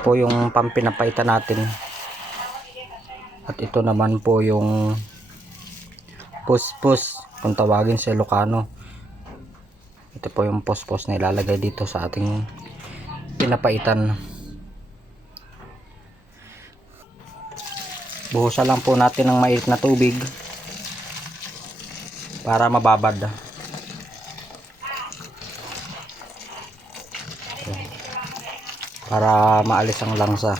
po yung pampinapaitan natin. At ito naman po yung puspos kung tawagin sa Ilocano. Ito po yung puspos na ilalagay dito sa ating pinapaitan. Buhusan lang po natin ng mainit na tubig para mababad. Para maalis ang langsa.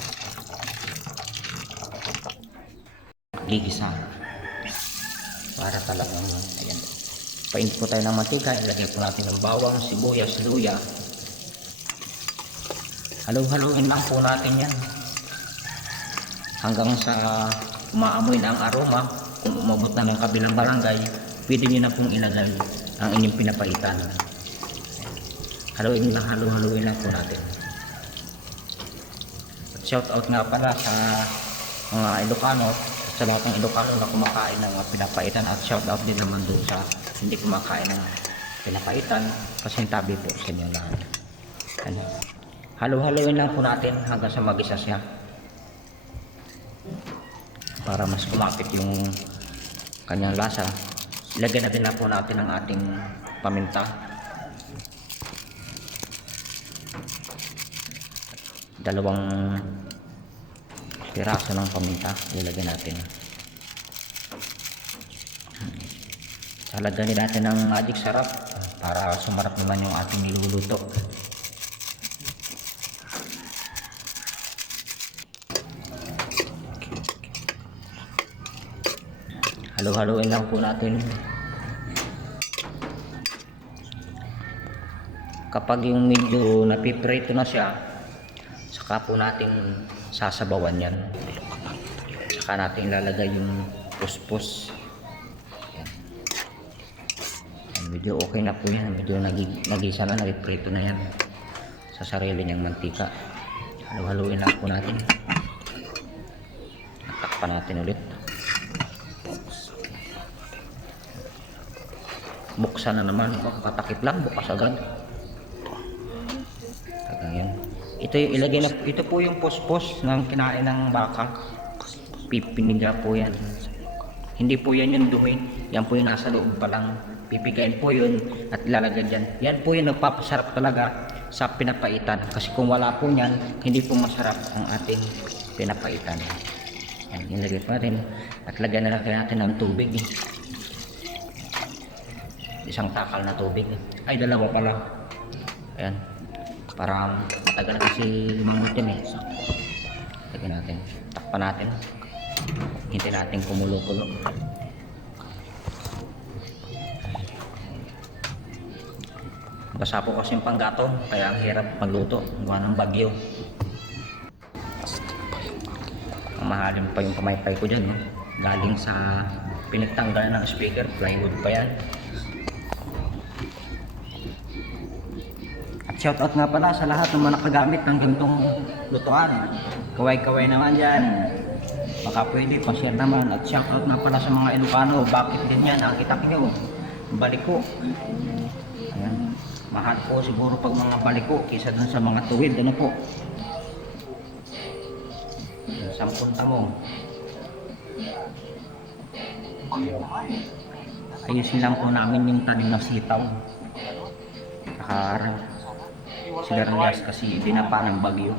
Gigisa. Para talagang ayan. Painit po tayo ng mantika, ilagay po natin ng bawang, sibuyas, luya. Halo-haloin lang po natin yan. Hanggang sa umaamoy na ang aroma. Kung umabot na ng kabilang barangay, pwede nyo na pong ilagay ang inyong pinapaitan. Haluin lang po natin. At shout out nga pala sa mga Ilocano, sa lahat ng Ilocano na kumakain ng pinapaitan, at shout out din naman doon sa hindi kumakain ng pinapaitan, kasi tabi po sa inyo lahat. Halo-haloin lang po natin hanggang sa mag-isa siya para mas kumapit yung kanyang lasa. Ilagay na din na po natin ang ating paminta. Dalawang piraso ng paminta ilagay natin. Lagyan natin ng magic sarap para sumarap naman yung ating niluluto. Halo-haloin lang po natin. Kapag yung medyo napiprito na siya, saka po natin sasabawan yan. Saka natin ilalagay yung puspos. Medyo okay na po yan. Medyo nagisa na, napiprito na yan sa sarili niyang mantika. Halo-haloin lang po natin. Takpan natin ulit. Buksan na naman, katakip lang, bukas agad. Yan. Ito yung ilagay na, ito po yung puspos ng kinain ng baka. Pipiniga po yan. Hindi po yan yung dumi, yan po yung nasa loob pa lang. Pipigain po yun at ilalagay dyan. Yan po yung nagpapasarap talaga sa pinapaitan. Kasi kung wala po yan, hindi po masarap ang ating pinapaitan. Yan, ilagay pa rin. At lagyan na lang natin ng tubig. Isang takal na tubig, ay dalawa pala. Ayan, para matagal kasi lumamutin eh. So, lagyan natin, takpan natin, hintayin natin kumulo-kulo. Basa po kasi yung panggato, kaya ang hirap magluto, gawa ng bagyo. Mahalin pa yung pamaypay ko dyan, no? Galing sa pinagtanggal ng speaker, plywood pa yan. Shoutout nga pala sa lahat ng mga nakagamit ng gintong lutuan. Kaway-kaway naman dyan. Baka pwede, pa-share naman. At shoutout nga pala sa mga Ilocano. Bakit ganyan ang itak nyo? Baliko. Ayan. Mahal po siguro pag mga baliko kaysa dun sa mga tuwid. Ano po? 10 tamo. Ayusin lang po namin yung tanim ng sitaw. Sigarilyas kasi binapa ng bagyo.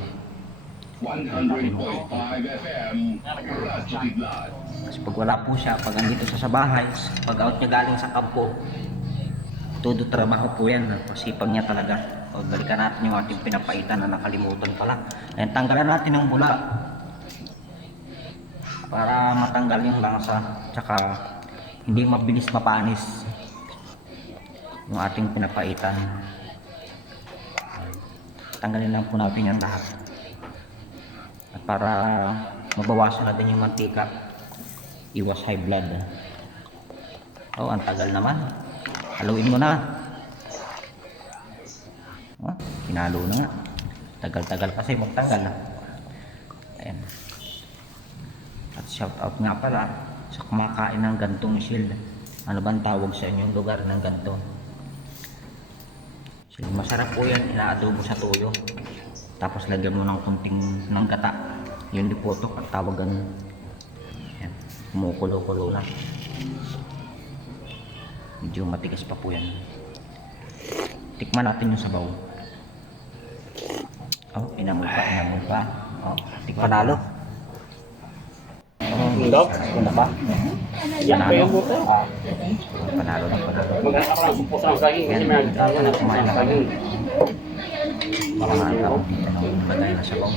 Kasi pag wala po siya, pag andito siya sa bahay, pag out niya galing sa kampo, todo trabaho po yan. Pasipag niya talaga. O, balikan natin yung ating pinapaitan na nakalimutan pala. Ayan, tanggalan natin ng bula para matanggal yung langsa, tsaka hindi mabilis mapanis yung ating pinapaitan. Tanggalin lang po natin yan lahat. At para mabawasan natin yung mantika, iwas high blood. Oh, ang tagal naman. Haluin mo na. Oh, kinalo na nga. Tagal-tagal kasi magtagal na. Ayan. At shout out nga pala sa kumakain ng gantong shield. Ano bang tawag sa inyong lugar ng ganto? Masarap po yan, inaadobo sa tuyo. Tapos lagyan mo ng kunting ng gata. Yung dipotok at tawagan. Yan. Kumukulo-kulo na. Medyo matigas pa po yan. Tikman natin yung sabaw. Oh, inamol pa. Oh, tikman. Panalo. Hindi. Ganda pa. Panalo. Ah, Panalo na panalo. Maghanap ako ng supos ng saging kasi may nagtago na kumain ng saging. Baka tawag dito ng lagay na sabaw.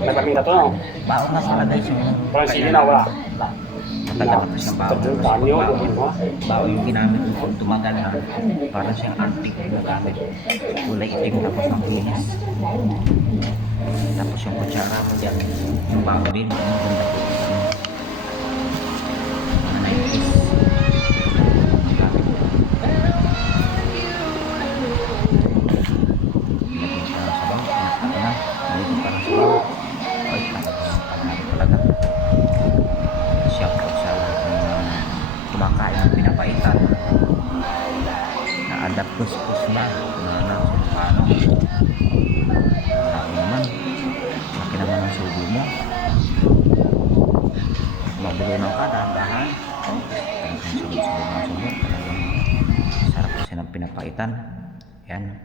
Naglaming na to, no? Baon na pala guys yung Walang sili na, wala. matagal na siyang baon. Sabi yung dami yun, gawin mo. Baon yung ginamit ko kung tumagal na parang siyang antique na gamit. Kulay itim tapos ang linis. Tapos yung kutsara mo dyan, yung baon din, ang ganda po. Mga 90s. Kumakain ng pinapaitan na-adapt kuskus na paano marami naman laki naman ang subo mo mabulunan ka dahan-dahan sunod-sunod ng sunod sarap kasi ng pinapaitan yan.